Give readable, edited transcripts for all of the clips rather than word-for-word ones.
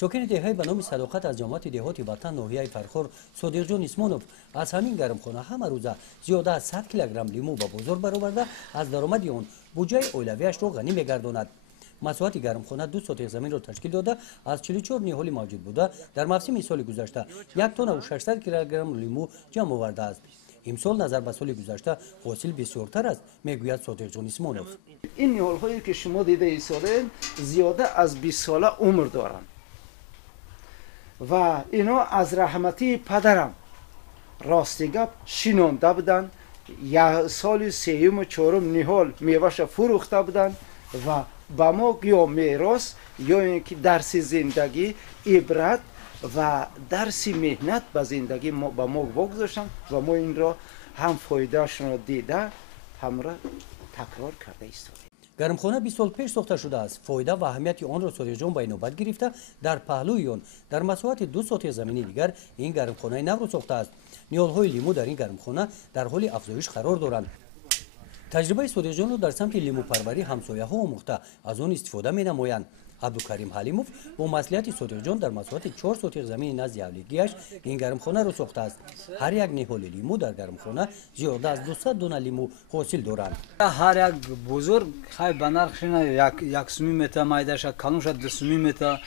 ساکن دههای به نام صداقت از جماعت دهاتی وطن ناحیه فرخور صادق جان اسمانوف از همین گرمخانه همه روزه زیاده از 100 کیلوگرم لیمو به بازار برآورده از درآمد آن بودجه اولویه‌اش را غنی می‌گرداند. مساحت گرمخانه 2 سوتق زمین را تشکیل داده از 44 نهال موجود بوده در موسم سال گذشته 1 تن و 600 کیلوگرم لیمو جمع آورده است. امسال نظر به سال گذشته حاصل بسیارتر است میگوید صادق جان اسمانوف. این نهال هایی که شما دیده ایستادین زیاده از 20 ساله عمر دارند و اینا از رحمتی پدرم راستی گپ شینانده بودن. یک سال سوم و چهارم نهال میوه‌اش فروخته بودن و با ما یا میراث یا اینکه درس زندگی عبرت و درس مهنت به زندگی با ما بگذاشتن و ما این را هم فایدهشون را دیده هم را تکرار کرده ایستادیم. گرمخانه 20 سال پیش ساخته شده است. فایده و اهمیت آن را صادق جان به نوبت گرفته در پهلوی آن در مساحت 2 سوتق زمینی دیگر این گرمخانه نو را ساخته است. نیالهای لیمو در این گرمخانه در حال افزایش قرار دارند. تجربه صادق جان را در سمت لیمو پروری همسایه‌ها آموخته از آن استفاده می‌نمایند. عبدالکریم حلیموف با مصلحت صادق جان در مساحت 4 سوتق زمین نزد اولگیش این گرمخانه را ساخته است. هر یک نهال لیمو در گرمخانه زیاده از 200 دانه لیمو حاصل دارند. هر یک بزرگ خیلی به نرخ یک سومی متر مایدش کلونش 2 سومی متر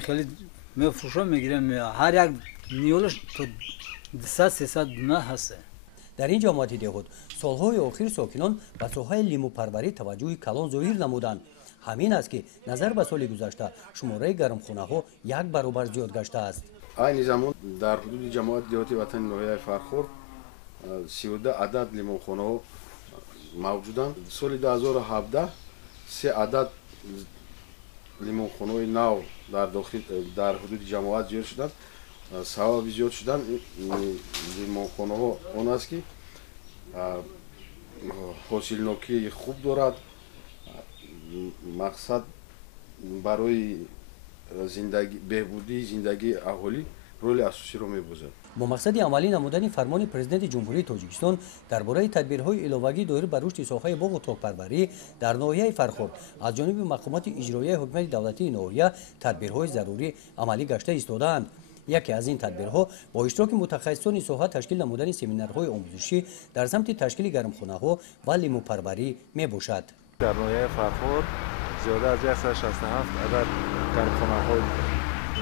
خیلی میفروشم میگیرم. هر یک نیولش تو 200-300 دانه هست. در این جماعت دهات سالهای آخر ساکنان به ساحه لیمو پروری توجه کلان ظاهر نمودند. همین است که نظر به سال گذشته شماره گرمخانه ها 1 برابر زیاد گشته است. این زمان در حدود جماعت دهاتی وطن ناحیه فرخور 32 عدد لیموخانه ها موجودند. سال 2017 3 عدد لیموخانه نو در حدود جماعت زیاد شدند. سبب زیاد شدن لیموخانه ها اون است که حاصلناکی خوب دارد. مقصد برای زندگی بهبودی زندگی اهالی رول اساسی را می‌بازد. با مقصد عملی نمودن فرمان پرزیدنت جمهوری تاجیکستان درباره تدبیرهای علاوه‌ای دایر بر رشد ساحه باغ و تاک‌پروری در ناحیه فرخور از جانب مقامات اجرایی حکومت دولتی ناحیه تدبیرهای ضروری عملی گشته ایستاده‌اند. یکی از این تدبیرها با اشتراک متخصصان ساحه تشکیل نمودن سمینارهای آموزشی در سمت تشکیل گرمخانه‌ها و لیمو پروری میباشد. در ناحیه فرخور زیاده از 167 عدد گرمخانه‌های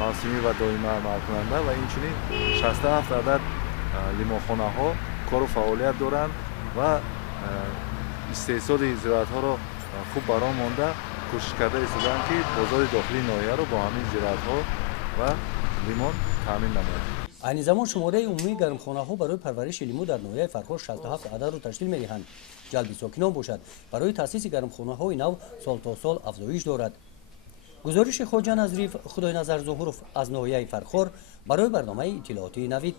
موسمی و دائمی عمل کننده و اینچنین 67 عدد لیموخانه‌ها کار و فعالیت دارند و استحصال زراعت‌ها را خوب برام مانده کوشش کرده ایستادند که بازار داخلی ناحیه را با همین زراعت‌ها و لیمون تامین نماید. این زمان شماره عمومی گرمخانه‌ها برای پرورش لیمو در ناحیه فرخور 67 عدد را تشکیل می‌دهند. جلب ساکنان باشد برای تأسیس گرمخانه‌های نو سال تا سال افزایش دارد. گزارش خواجه نظریف خدای نظر ظهورов از ناحیه فرخور برای برنامه اطلاعاتی نوید.